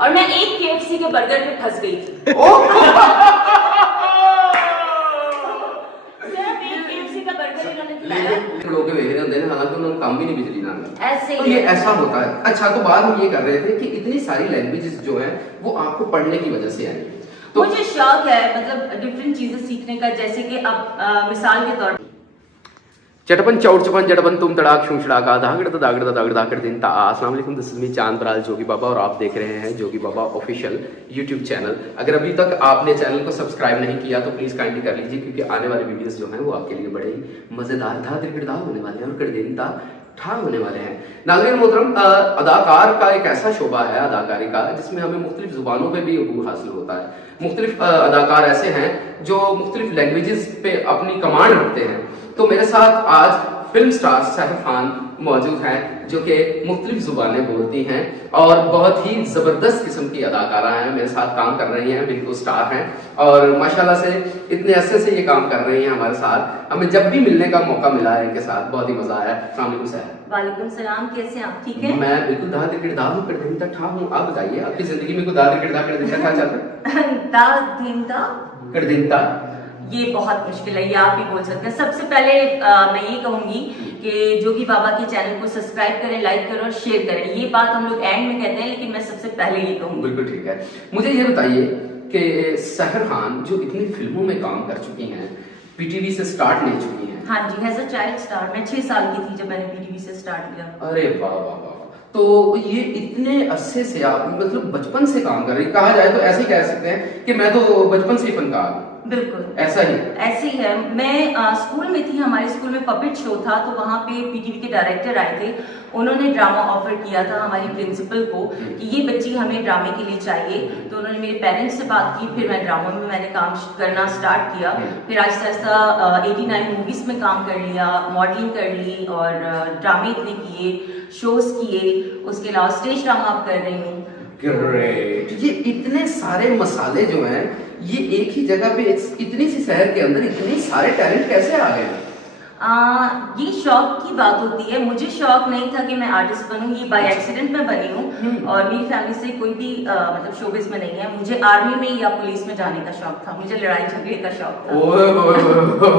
और मैं एक KFC के बर्गर पे फंस गई थी। लोग वेखदे होंदे ने हालांकि उन्होंने काम भी नहीं बिजली ना ऐसे तो ये ऐसा होता है। अच्छा तो बात हम ये कर रहे थे कि इतनी सारी लैंग्वेजेस जो हैं वो आपको पढ़ने की वजह से आई। तो मुझे शौक है मतलब डिफरेंट चीजें सीखने का, जैसे कि अब मिसाल के तौर पर चटपन चौड़ चपन जटपन तुम तड़ाक शूं छड़ाका दागड़ दागड़ दागड़ दागड़ दिन ता। अस्सलाम वालेकुम, दिस इज मी चांद बराल जोगी बाबा और आप देख रहे हैं जोगी बाबा ऑफिशियल यूट्यूब चैनल। अगर अभी तक आपने चैनल को सब्सक्राइब नहीं किया तो प्लीज काइंडली कर लीजिए, क्योंकि आने वाले वीडियोस जो हैं वो आपके लिए बड़े ही मजेदार था दिलगड़दार होने वाले हैं और कड़दिनता ठार होने वाले हैं। नाज़रीन मोहतरम, अदाकार का एक ऐसा शोबा है अदाकारी का जिसमें हमें मुख्तलिफ जुबानों पे भी अबूर हासिल होता है। मुख्तलिफ अदाकार ऐसे हैं जो मुख्तलिफ लैंग्वेजेस पे अपनी कमांड रखते हैं। तो मेरे साथ आज फिल्म स्टार सहर खान मौजूद हैं जो कि मुख्तलिफ जुबानें बोलती हैं और बहुत ही ज़बरदस्त किस्म की अदाकारा हैं, मेरे साथ काम कर रही हैं, बिल्कुल स्टार हैं और माशाल्लाह से इतने अरसे से ये काम कर रही हैं हमारे साथ। हमें जब भी मिलने का मौका मिला है इनके साथ बहुत ही मजा आया। अस्सलाम वालेकुम सहर। वालेकुम सलाम, कैसे आप? ठीक है, मैं बिल्कुल दाद किरदार हूँ, कड़दिनता ठा हूँ। आप बताइए आपकी जिंदगी में कोई दाद किरदार कड़दिनता क्या चल रहा है? कड़दिनता ये बहुत मुश्किल है, ये आप ही बोल सकते हैं। सबसे पहले मैं ये कहूंगी कि जोगी बाबा के चैनल को सब्सक्राइब करें, लाइक करें और शेयर करें। ये बात हम लोग एंड में कहते हैं लेकिन मैं सबसे पहले ये कहूंगी। बिल्कुल ठीक है। मुझे ये बताइए कि सहर खान जो इतनी फिल्मों में काम कर चुकी हैं, पीटीवी से स्टार्ट ले चुकी हैं। हाँ जी, एज अ चाइल्ड स्टार। मैं 6 साल की थी जब मैंने पीटीवी से स्टार्ट किया। अरे वाह वाह वाह। तो ये इतने अरसे से आप मतलब बचपन से काम कर रही, कहा जाए तो ऐसे ही कह सकते हैं कि मैं तो बचपन से ही फनकार हूँ। बिल्कुल ऐसा ही ऐसे ही है। मैं स्कूल में थी, हमारे स्कूल में पपेट शो था, तो वहाँ पे पीटीवी के डायरेक्टर आए थे। उन्होंने ड्रामा ऑफर किया था हमारी प्रिंसिपल को कि ये बच्ची हमें ड्रामे के लिए चाहिए। तो उन्होंने मेरे पेरेंट्स से बात की, फिर मैं ड्रामा में मैंने काम करना स्टार्ट किया। फिर आहिस्ता आहिस्ता 89 मूवीज में काम कर लिया, मॉडलिंग कर ली और ड्रामे इतने किए, शोज किए। उसके अलावा स्टेज ड्रामा अब कर रही हूँ। ग्रेट। ये इतने सारे मसाले जो हैं ये एक ही जगह पे इतनी सी शहर के अंदर इतने सारे टैलेंट कैसे आ गए? ये शौक की बात होती है। मुझे शौक नहीं था कि मैं आर्टिस्ट बनूं, ये बाय एक्सीडेंट में बनी हूँ और मेरी फैमिली से कोई भी मतलब शोबिस में नहीं है। मुझे आर्मी में या पुलिस में जाने का शौक था, मुझे लड़ाई झगड़े का शौक था।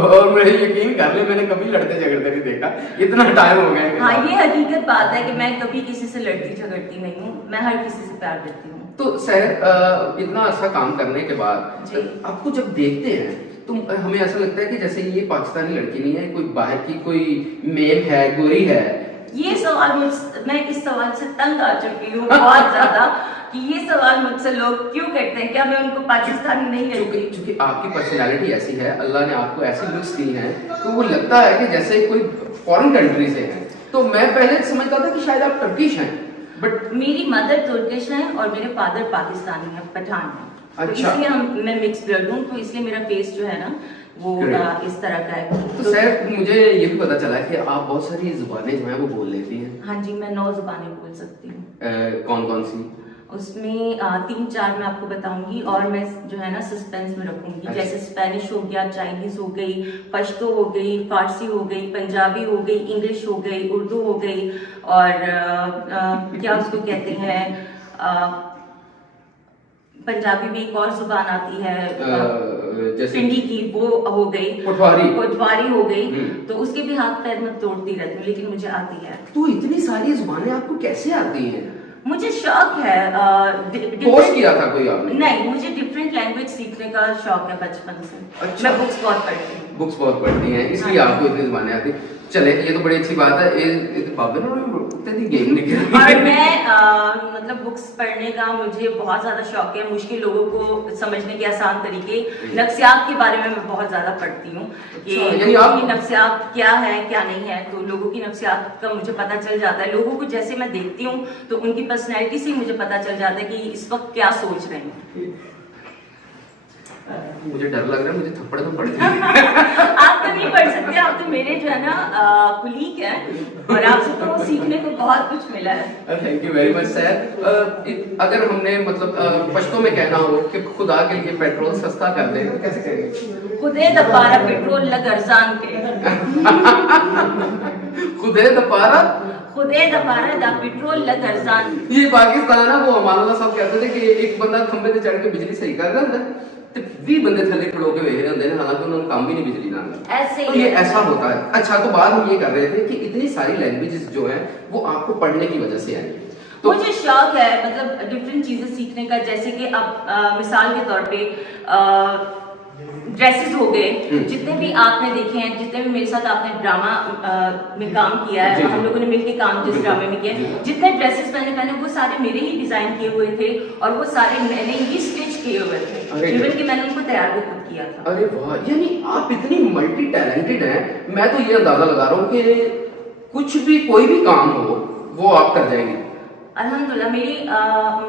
और मैं यकीन कर ले मैंने कभी लड़ते झगड़ते नहीं देखा, इतना टाइम हो गया। हाँ, ये हकीकत बात है कि मैं कभी किसी से लड़ती झगड़ती नहीं हूँ, मैं हर किसी से प्यार करती हूँ। तो सहर इतना अच्छा काम करने के बाद आपको जब देखते हैं तो हमें ऐसा लगता है कि जैसे ये पाकिस्तानी लड़की नहीं है, कोई बाहर की कोई मेम है, गोरी है। ये सवाल मैं इस सवाल से तंग आ चुकी हूँ बहुत ज्यादा कि ये सवाल मुझसे लोग क्यों करते हैं, क्या मैं उनको पाकिस्तानी नहीं लगती? क्योंकि आपकी पर्सनैलिटी ऐसी है, अल्लाह ने आपको ऐसी लुक्स दी हैं तो वो लगता है कि जैसे कोई फॉरेन कंट्री से है। तो मैं पहले समझता था कि शायद आप टर्किश हैं, बट मेरी मदर तुर्किश है और मेरे फादर पाकिस्तानी है, पठान है। अच्छा। तो इसलिए मैं मिक्स ब्लड हूँ, तो इसलिए मेरा फेस जो है ना वो इस तरह का है। तो सर मुझे ये भी पता चला कि आप बहुत सारी जुबानें जो हैं वो बोल लेती हैं। हाँ जी, मैं 9 जुबानें बोल सकती हूँ। कौन कौन सी? उसमें 3-4 मैं आपको बताऊंगी और मैं जो है ना सस्पेंस में रखूंगी। अच्छा। जैसे स्पेनिश हो गया, चाइनीज हो गई, पश्तो हो गई, फारसी हो गई, पंजाबी हो गई, इंग्लिश हो गई, उर्दू हो गई और क्या उसको कहते हैं पंजाबी में एक और जुबान आती है जैसे पिंडी की, वो हो गई, पटवारी हो गई। तो उसके भी हाथ पैर में तोड़ती रहती हूँ लेकिन मुझे आती है। तो इतनी सारी जुबानें आपको कैसे आती हैं? मुझे शौक है। कोर्स किया था कोई आपने? नहीं, मुझे डिफरेंट लैंग्वेज सीखने का शौक है बचपन से। अच्छा। मैं बुक्स बहुत पढ़ती हूँ। बुक्स बहुत पढ़ती हैं इसलिए आपको इतनी जुबानें आती। चले ये तो बड़ी अच्छी बात है। गेम और मैं मतलब बुक्स पढ़ने का मुझे बहुत ज्यादा शौक है। मुश्किल लोगों को समझने के आसान तरीके, नफ्सियात के बारे में मैं बहुत ज्यादा पढ़ती हूँ कि लोगों की नफ्सियात क्या है क्या नहीं है। तो लोगों की नफ्सियात का मुझे पता चल जाता है। लोगों को जैसे मैं देखती हूँ तो उनकी पर्सनैलिटी से मुझे पता चल जाता है कि इस वक्त क्या सोच रहे हैं। मुझे डर लग रहा है, मुझे थप्पड़ तो पड़ आप तो नहीं पढ़ सकते, आप तो मेरे जो है ना कुलीग हैं और आपसे तो सीखने को बहुत कुछ मिला है। Thank you very much sir. अगर हमने मतलब पश्तो में कहना हो कि खुदा के लिए पेट्रोल सस्ता कर दे तो कैसे कहेंगे? खुदे दबारा पेट्रोल लग अरजान के। खुदे दपारा खुदे दपारा दा पेट्रोल लग अरजान। ये पाकिस्तान है, वो हमारा सब कहते थे कि एक बंदा खंबे ते चढ़ के बिजली सही कर रहा होंदा ते 20 बंदे थल्ले खड़ो के वेख रहे होंदे ने, हालांकि उन्होंने काम भी नहीं बिजली ना आना। ऐसे तो ही ये है। ऐसा होता है। अच्छा, तो बात हम ये कर रहे थे कि इतनी सारी लैंग्वेजेस जो हैं वो आपको पढ़ने की वजह से आई। तो मुझे शौक है मतलब डिफरेंट चीजें सीखने का, जैसे कि अब मिसाल के तौर पे ड्रेसेस हो गए, जितने भी आपने देखे हैं, जितने भी मेरे साथ आपने ड्रामा में काम किया है, हम लोगों ने मिलकर काम जिस ड्रामे में किया है, जितने ड्रेसेस मैंने पहने वो सारे मेरे ही डिजाइन किए हुए थे और वो सारे मैंने ही स्टिच किए हुए थे, इवन कि मैंने उनको तैयार भी खुद किया था। अरे वाह, यानी आप इतनी मल्टी टैलेंटेड हैं। मैं तो ये अंदाजा लगा रहा हूँ कि कुछ भी कोई भी काम हो वो आप कर जाएंगे। अल्हम्दुलिल्लाह, मेरी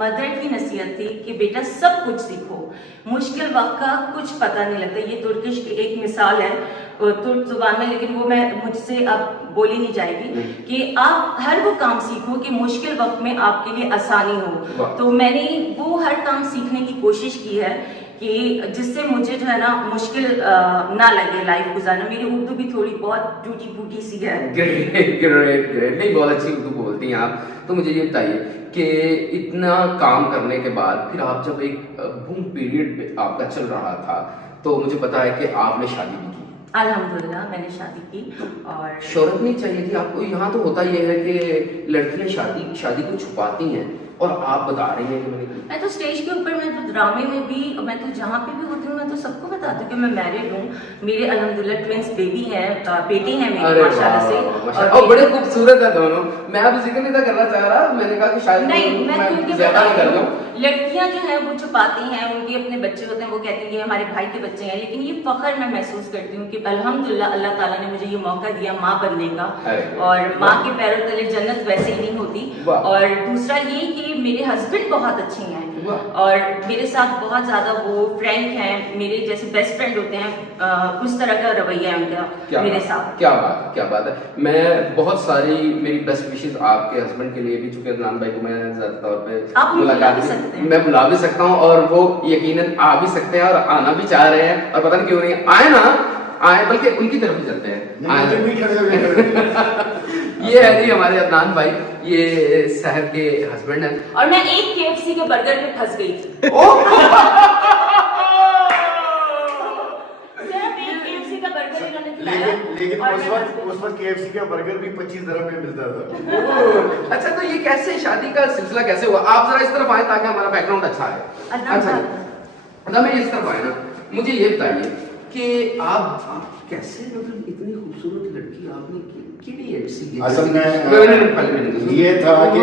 मदर की नसीहत थी कि बेटा सब कुछ सीखो, मुश्किल वक्त का कुछ पता नहीं लगता। ये तुर्किश की एक मिसाल है तुर्क जुबान में, लेकिन वो मैं मुझसे अब बोली नहीं जाएगी कि आप हर वो काम सीखो कि मुश्किल वक्त में आपके लिए आसानी हो। तो मैंने वो हर काम सीखने की कोशिश की है कि जिससे मुझे जो है ना मुश्किल ना लगे लाइफ गुजारना। मेरी उर्दू भी थोड़ी बहुत टूटी फूटी सी है। ग्रेट ग्रेट ग्रेट, नहीं बहुत अच्छी उर्दू बोलती हैं आप। तो मुझे ये बताइए कि इतना काम करने के बाद फिर आप जब एक बूम पीरियड आपका चल रहा था, तो मुझे पता है कि आपने शादी भी की। अल्हम्दुलिल्लाह मैंने शादी की और शोहरत नहीं चाहिए थी आपको। यहाँ तो होता ये है कि लड़कियां शादी को छुपाती हैं और आप बता रही हैं कि मैंने की। मैं तो स्टेज के ऊपर, मैं तो ड्रामे में भी, मैं तो जहाँ पे भी होती हूँ मैं तो सबको बताती हूँ कि मैं मैरिड हूँ। मेरे अल्हम्दुलिल्लाह ट्विंस बेबी हैं, बेटी है मेरी माशाल्लाह से, और बड़े खूबसूरत है दोनों। मैं अब जिक्र नहीं था करना चाह रहा, मैंने कहा कि शायद नहीं, मैं क्योंकि ज्यादा नहीं कर बताती लूं। हूँ, लड़कियां जो है वो छुपाती हैं, उनके अपने बच्चे होते हैं, वो कहती हैं ये हमारे भाई के बच्चे हैं, लेकिन ये फख्र मैं महसूस करती हूँ कि अल्हम्दुलिल्लाह अल्लाह ताला ने मुझे ये मौका दिया माँ बनने का, और माँ के पैरों तले जन्नत वैसे ही नहीं होती। और दूसरा ये कि मेरे हस्बैंड बहुत अच्छे हैं और मेरे साथ बहुत ज्यादा वो फ्रैंक हैं, मेरे जैसे बेस्ट फ्रेंड होते हैं, उस तरह का रवैया है उनका मेरे साथ। क्या बात है। मैं बहुत सारी मेरी बेस्ट विशेस आपके हस्बैंड के लिए भी, चूंकि अदनान भाई को मैं ज्यादा तौर पे मैं बुला भी सकता हूँ और वो यकीनन आ भी सकते हैं और आना भी चाह रहे हैं, और पता नहीं क्यों नहीं आए ना आए, बल्कि उनकी तरफ ही चलते हैं। ये है जी हमारे अदनान भाई, ये शहर के हस्बैंड हैं। और मैं एक KFC के बर्गर में फंस गई थी। लेकिन उस वक्त KFC का बर्गर भी 25 dirham में मिलता था। अच्छा, तो ये कैसे शादी का सिलसिला कैसे हुआ? आप जरा इस तरफ आए ताकि हमारा बैकग्राउंड अच्छा है। अच्छा, मैं इस तरफ आया ना, मुझे ये बताइए कि आप कैसे, मतलब इतनी खूबसूरत लड़की आपने असल में ये था कि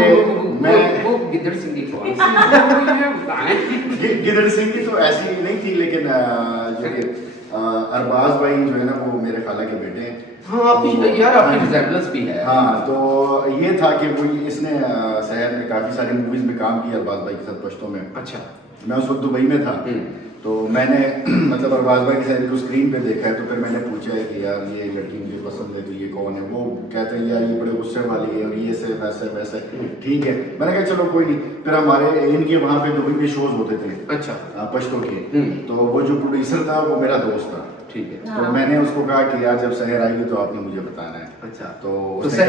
मैं वो गिद्दड़ सिंह की कौन गिद्दड़ सिंह की तो ऐसी नहीं थी, लेकिन जो अरबाज भाई जो है ना वो मेरे खाला के बेटे हैं। हाँ, आपकी यार आपकी रिजेम्बलेंस भी है। हाँ, तो ये था कि वो इसने शहर में काफी सारी मूवीज में काम किया अरबाज भाई के साथ पश्तो में। अच्छा, मैं उस वक्त दुबई में था, तो मैंने मतलब अरबाज भाई की शायद को स्क्रीन पे देखा है, तो फिर मैंने पूछा है कि यार ये लड़की मुझे पसंद है, तो ये कौन है? वो कहते हैं यार ये बड़े गुस्से वाली है और ये से वैसे वैसे। ठीक है, मैंने कहा चलो कोई नहीं। फिर हमारे इनके वहाँ पे दुबई में शोज होते थे, अच्छा पश्तो के, तो वो जो प्रोड्यूसर था वो मेरा दोस्त था। ठीक है, तो मैंने उसको कहा कि यार जब शहर आएगी तो आपने मुझे बताना है। अच्छा, तो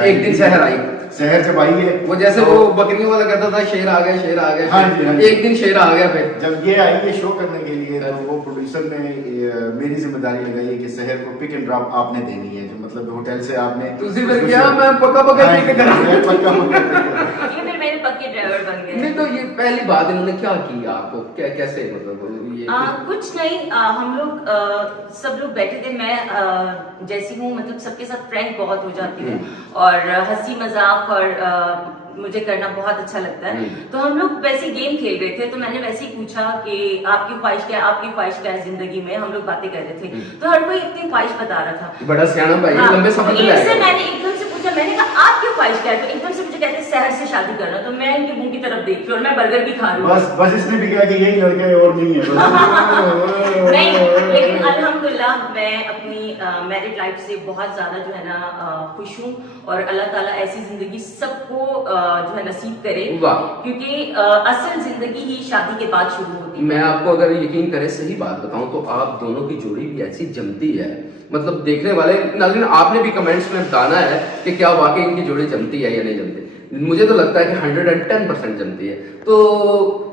एक दिन शहर आई, शहर जब आई है वो जैसे तो, वो बकरियों वाला कहता था शेर आ गया शेर आ गया। हाँ जी, हाँ जी। एक दिन शेर आ गया। फिर जब ये आई है शो करने के लिए, तो वो प्रोड्यूसर ने मेरी जिम्मेदारी लगाई है कि शहर को पिक एंड ड्रॉप आपने देनी है, जो मतलब होटल से आपने मैं पक्का ये फिर मेरे पक्के ड्राइवर बन गए। नहीं, तो ये पहली बात इन्होंने क्या की आपको, कैसे मतलब ये कुछ नहीं, हम लोग सब लोग बैठे थे, मैं जैसी हूँ मतलब सबके साथ फ्रैंक बहुत हो जाती हूँ और हंसी मजाक और मुझे करना बहुत अच्छा लगता है। तो हम लोग वैसे गेम खेल रहे थे, तो मैंने वैसे ही पूछा कि आपकी ख्वाहिश क्या है, आपकी ख्वाहिश क्या है जिंदगी में। हम लोग बातें कर रहे थे, तो हर कोई अपनी ख्वाहिश बता रहा था। बड़ा सियाना भाई, लंबे सफर में तो मैंने एकदम से पूछा, मैंने कहा आपकी ख्वाहिश क्या है, तो एकदम से मुझे कहते हैं शहर से शादी करना। तो मैं इनके मुंह की तरफ देख रही हूँ और मैं बर्गर भी खा रही हूँ। बस इसने भी कहा कि यही लड़का है और नहीं है। नहीं, लेकिन अल्हम्दुलिल्लाह मैं अपनी मैरिड लाइफ से बहुत ज्यादा जो है ना खुश हूँ, और अल्लाह ताला ऐसी जिंदगी सबको जो है नसीब करे, क्योंकि असल जिंदगी ही शादी के बाद शुरू होती है। मैं आपको अगर यकीन करे सही बात बताऊं तो आप दोनों की जोड़ी भी ऐसी जमती है, मतलब देखने वाले नाज़रीन आपने भी कमेंट्स में बताना है कि क्या वाकई इनकी जोड़ी जमती है या नहीं जमती। मुझे तो लगता है कि 110% जमती है। तो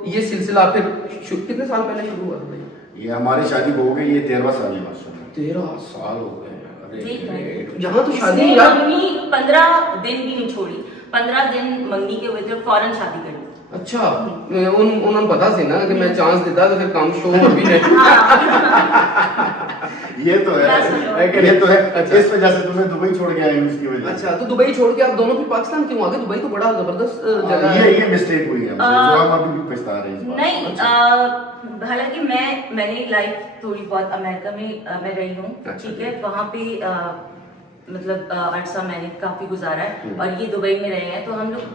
ये सिलसिला फिर कितने साल पहले शुरू हुआ था भाई? ये हमारी शादी हो गई, ये 13वां साल है माशाल्लाह। 13 साल हो गए। देख रहे हैं। यहाँ तो शादी इसने यार मंगनी 15 दिन भी नहीं छोड़ी, 15 दिन मंगनी के हुए थे फौरन शादी कर ली। अच्छा उन्होंने पता सी ना कि मैं चांस देता तो फिर काम शो और भी नहीं। ये तो है, ये तो है। इस वजह से तुम्हें दुबई छोड़ के आए हैं उसकी वजह से। अच्छा तो दुबई छोड़ के आप दोनों फिर पाकिस्तान क्यों आ गए? दुबई तो बड़ा जबरदस्त जगह है। ये मिस्टेक हुई है हमसे, जो हम अभी भी पछता रहे हैं इस बात नहीं, पर। हालांकि मैंने लाइफ थोड़ी बहुत अमेरिका में मैं रही हूँ, अच्छा। ठीक है, वहाँ पे मतलब अरसा मैंने काफी गुजारा है और ये दुबई में रहे हैं, तो हम लोग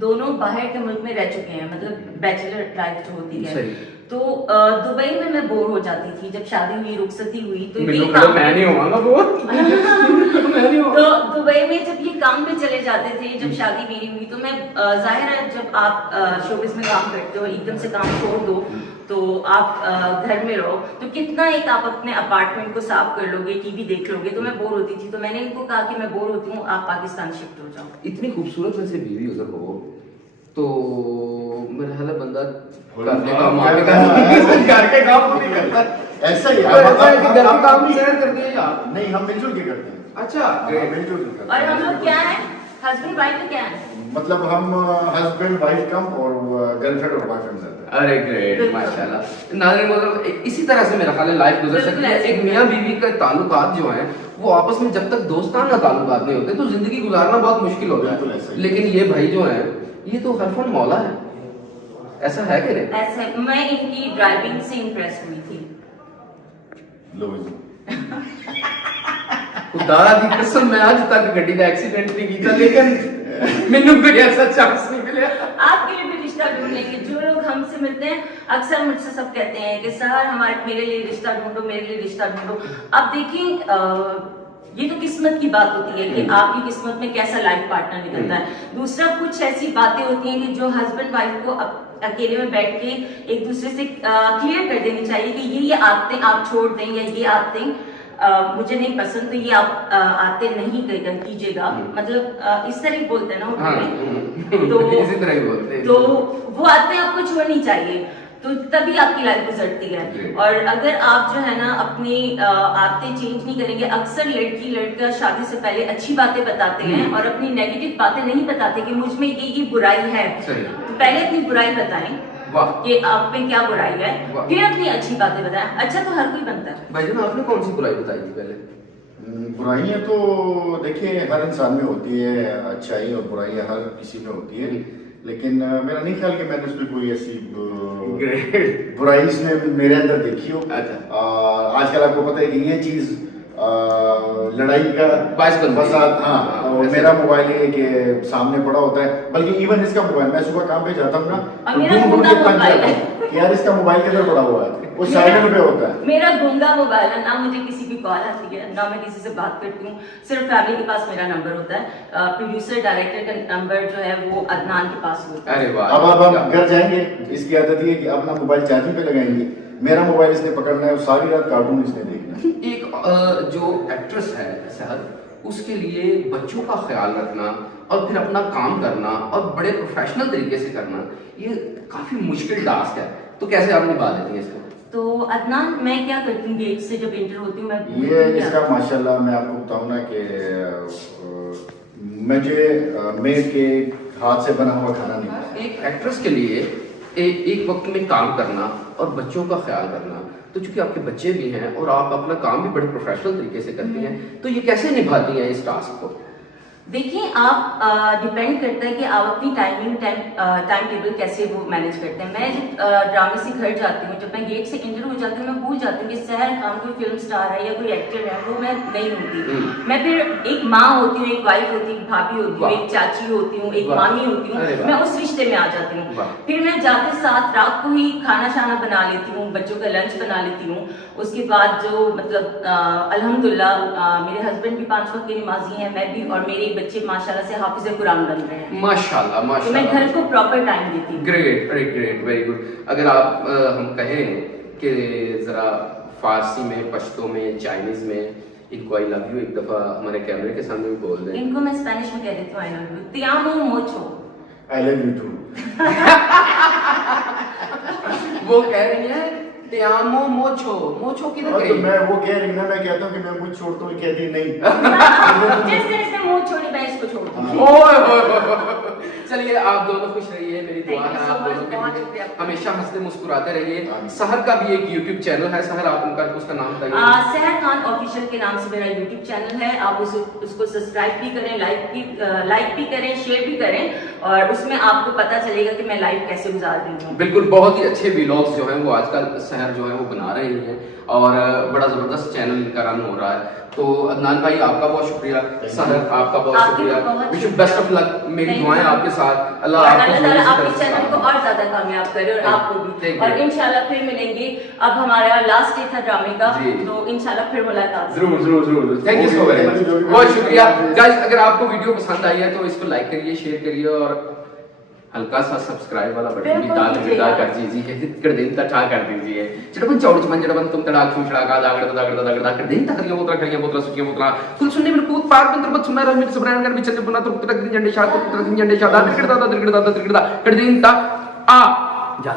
दोनों बाहर के मुल्क में रह चुके हैं, मतलब बैचलर लाइफ जो होती है। सही। तो दुबई में मैं बोर हो जाती थी, जब शादी हुई रुखसती हुई तो मैं ये नहीं होऊंगा बोर। तो दुबई में जब ये काम पे चले जाते थे, जब शादी मेरी हुई तो मैं जाहिर है जब आप शोबिज़ में काम करते हो एकदम से काम छोड़ दो तो आप घर में रहो तो कितना एक आप अपने अपार्टमेंट को साफ कर लोगे, टीवी देख लोगे। तो मैं बोर होती थी, तो मैंने इनको कहा कि मैं बोर होती हूँ, आप पाकिस्तान शिफ्ट हो जाओ। इतनी खूबसूरत वैसे बीवी अगर हो तो मेरा ख्याल है बंदा घर के काम नहीं करता। ऐसा ही घर के काम शेयर करते हैं यार। नहीं, हम मिलजुल के करते हैं। अच्छा मिलजुल के करते और हैं। हम लोग क्या है, हस्बैंड वाइफ क्या है, मतलब हम हस्बैंड वाइफ कम और गर्लफ्रेंड और बॉयफ्रेंड रहते हैं। अरे ग्रेट माशाल्लाह। नाज़रीन मतलब इसी तरह से मेरा ख्याल है लाइफ गुजर सकती है। एक मियाँ बीवी का ताल्लुकात जो हैं वो आपस में जब तक दोस्ताना ताल्लुकात नहीं होते तो जिंदगी गुजारना बहुत मुश्किल होता बिल्कुल है। ऐसा ही। लेकिन ये भाई जो हैं ये तो हरफन मौला है, ऐसा है कि नहीं? ऐसे मैं इनकी ड्राइविंग से इम्प्रेस हुई थी। लो जी। खुदा दी कसम मैं आज तक गड्डी का एक्सीडेंट नहीं किया, लेकिन मैंने कोई ऐसा चांस नहीं मिला। आपके लिए भी रिश्ता ढूंढ लेंगे। जो लोग हमसे मिलते हैं अक्सर मुझसे सब कहते हैं कि सर मेरे लिए रिश्ता ढूंढो, मेरे लिए रिश्ता ढूंढो। अब देखिए ये तो किस्मत की बात होती है कि आपकी किस्मत में कैसा लाइफ पार्टनर निकलता है। दूसरा कुछ ऐसी बातें होती हैं कि जो हस्बैंड वाइफ को अकेले में बैठ के एक दूसरे से क्लियर कर देनी चाहिए कि ये आदतें आप छोड़ दें या ये आदतें मुझे नहीं पसंद, तो ये आप आते नहीं कीजिएगा। मतलब इस तरह ही बोलते हैं ना उर्दू में। तो इसी तरह ही बोलते हैं। तो वो आदतें आपको छोड़नी चाहिए, तो तभी आपकी लाइफ गुजरती है। और अगर आप जो है ना अपनी आदतें चेंज नहीं करेंगे, अक्सर लड़की लड़का शादी से पहले अच्छी बातें बताते हैं और अपनी नेगेटिव बातें नहीं बताते कि मुझ में ये बुराई है। तो पहले अपनी बुराई बताएं कि आप में क्या बुराई है, फिर अपनी अच्छी बातें बताएं। अच्छा तो हर कोई बनता है। भाईजान आपने कौन सी बुराई बताई थी पहले? बुराइयां तो देखिए हर इंसान में होती है, अच्छाई और बुराइयां हर किसी में होती है, लेकिन मेरा नहीं ख्याल कि मैंने उसमें कोई ऐसी बुराई इसमें मेरे अंदर देखी हो। आजकल आपको पता है कि ये चीज लड़ाई का फसाद, हाँ, और मेरा मोबाइल है कि सामने पड़ा होता है, बल्कि इवन इसका मोबाइल मैं सुबह काम पे जाता हूँ ना तो ढूंढ के तंग जाता हूँ कि यार इसका मोबाइल किधर पड़ा हुआ है, वो साइलेंट पे होता है। मेरा गूंगा मोबाइल है, ना मुझे किसी की कॉल आती है ना मैं किसी से बात करती हूँ, सिर्फ फैमिली के पास मेरा नंबर होता है। प्रोड्यूसर डायरेक्टर का नंबर जो है वो अदनान के पास होता है। अरे वाह। अब हम घर जाएंगे, इसकी आदत ये है कि अपना मोबाइल चार्जिंग पे लगाएंगे, मेरा मोबाइल इसने पकड़ना है और सारी रात कार्टून इसने देखना है। एक जो एक्ट्रेस है सहर, उसके लिए बच्चों का ख्याल रखना और फिर अपना काम करना और बड़े प्रोफेशनल तरीके से करना ये काफी मुश्किल टास्क है, तो कैसे आप निभा लेती हैं इसको? तो अदनान मैं क्या करती हूँ गेट से जब एंटर होती हूँ मैं ये इसका माशाल्लाह मैं आपको बताऊँ ना कि मुझे मेड के हाथ से बना हुआ खाना नहीं पसंद। एक एक्ट्रेस के लिए एक वक्त में काम करना और बच्चों का ख्याल करना, तो चूंकि आपके बच्चे भी हैं और आप अपना काम भी बड़े प्रोफेशनल तरीके से करती हैं, तो ये कैसे निभाती हैं इस टास्क को? देखिए आप डिपेंड करता है कि आप अपनी टाइम टेबल कैसे वो मैनेज करते हैं। मैं जब ड्रामे से घर जाती हूँ, जब मैं गेट से इंटर हो जाती हूँ, मैं भूल जाती हूँ कि सहर खान कोई फिल्म स्टार है या कोई एक्टर है, वो मैं नहीं होती। मैं फिर एक माँ होती हूँ, एक वाइफ होती हूँ, भाभी होती हूँ, एक चाची होती हूँ, एक मामी होती हूँ, मैं उस रिश्ते में आ जाती हूँ। फिर मैं जाते साथ रात को ही खाना शाना बना लेती हूँ, बच्चों का लंच बना लेती हूँ। उसके बाद जो मतलब अल्हम्दुलिल्लाह मेरे हस्बैंड भी 5 वक्त के नमाजी हैं, मैं भी, और मेरे बच्चे माशाल्लाह से हाफिज़ कुरान बन रहे हैं। माशाल्लाह माशाल्लाह। तो मैं घर को प्रॉपर टाइम देती हूँ। Great great very good. अगर आप हम कहें कि जरा फारसी में, पश्तो में, चाइनीज में इनको आई लव यू एक दफा हमारे कैमरे के सामने भी बोल दें। इनको मैं स्पेनिश में कह देती हूँ I love you, te amo mucho। I love you too. वो कह रही है te amo mucho, mucho किधर तो गई? मैं वो कह रही ना, मैं कहता हूँ कि मैं मुझ छोड़ता हूँ, कहती नहीं। जिस दिन इसने मुंह छोड़ी मैं इसको छोड़ दूंगी। ओए होए होए। चलिए आप दोनों खुश रहिए, मेरी दुआ Thank you है so आप much, दोनों के बहुत लिए शुक्रिया। हमेशा हंसते मुस्कुराते रहिए। हाँ। सहर का भी एक YouTube चैनल है, सहर आप उनका उसका नाम बताइए। सहर खान ऑफिशियल के नाम से मेरा YouTube चैनल है, आप उसको सब्सक्राइब भी करें, लाइक भी करें, शेयर भी करें, और उसमें आपको पता चलेगा कि मैं लाइफ कैसे गुजार रही हूँ। बिल्कुल, बहुत ही अच्छे व्लॉग्स जो हैं वो आजकल सहर जो है वो बना रहे हैं और बड़ा जबरदस्त चैनल इनका रन हो रहा है। तो अदनान भाई आपका बहुत शुक्रिया, सहर आपका बहुत आपके शुक्रिया, भी बहुत wish you best of luck, मेरी Thank दुआएं you। आपके साथ, अल्लाह और आपको अल्लाह ज़रूर ताला इसी आपके तरह से चैनल को सलामत और ज्यादा कामयाब करे और Thank- आपको भी। thank you। और इंशाल्लाह फिर मिलेंगे, अब हमारा लास्ट डे था ड्रामे का, जी। तो इंशाल्लाह फिर मुलाकात। जरूर जरूर जरूर, thank you so very much, बहुत शुक्रिया गाइस। अगर आपको वीडियो पसंद आई है तो इसको लाइक करिए, शेयर करिए और हल्का सा सब्सक्राइब वाला बटन भी बिल्कुल दाद कीजिएगा। कर दीजिए, कर दिन ठा कर दीजिए। चटपन चौड़ चमन जड़बन तुम तड़ाक छू छड़ा का दागड़ कर दिन तक खरिया बोतरा सुखिया बोतरा कुल सुनने में पूत पार में तरबत सुना रह में सबरान कर बिचते बुना तो तक दिन झंडे शाद तो दिन झंडे शाद दिगड़ दा कर दिन ता आ जा।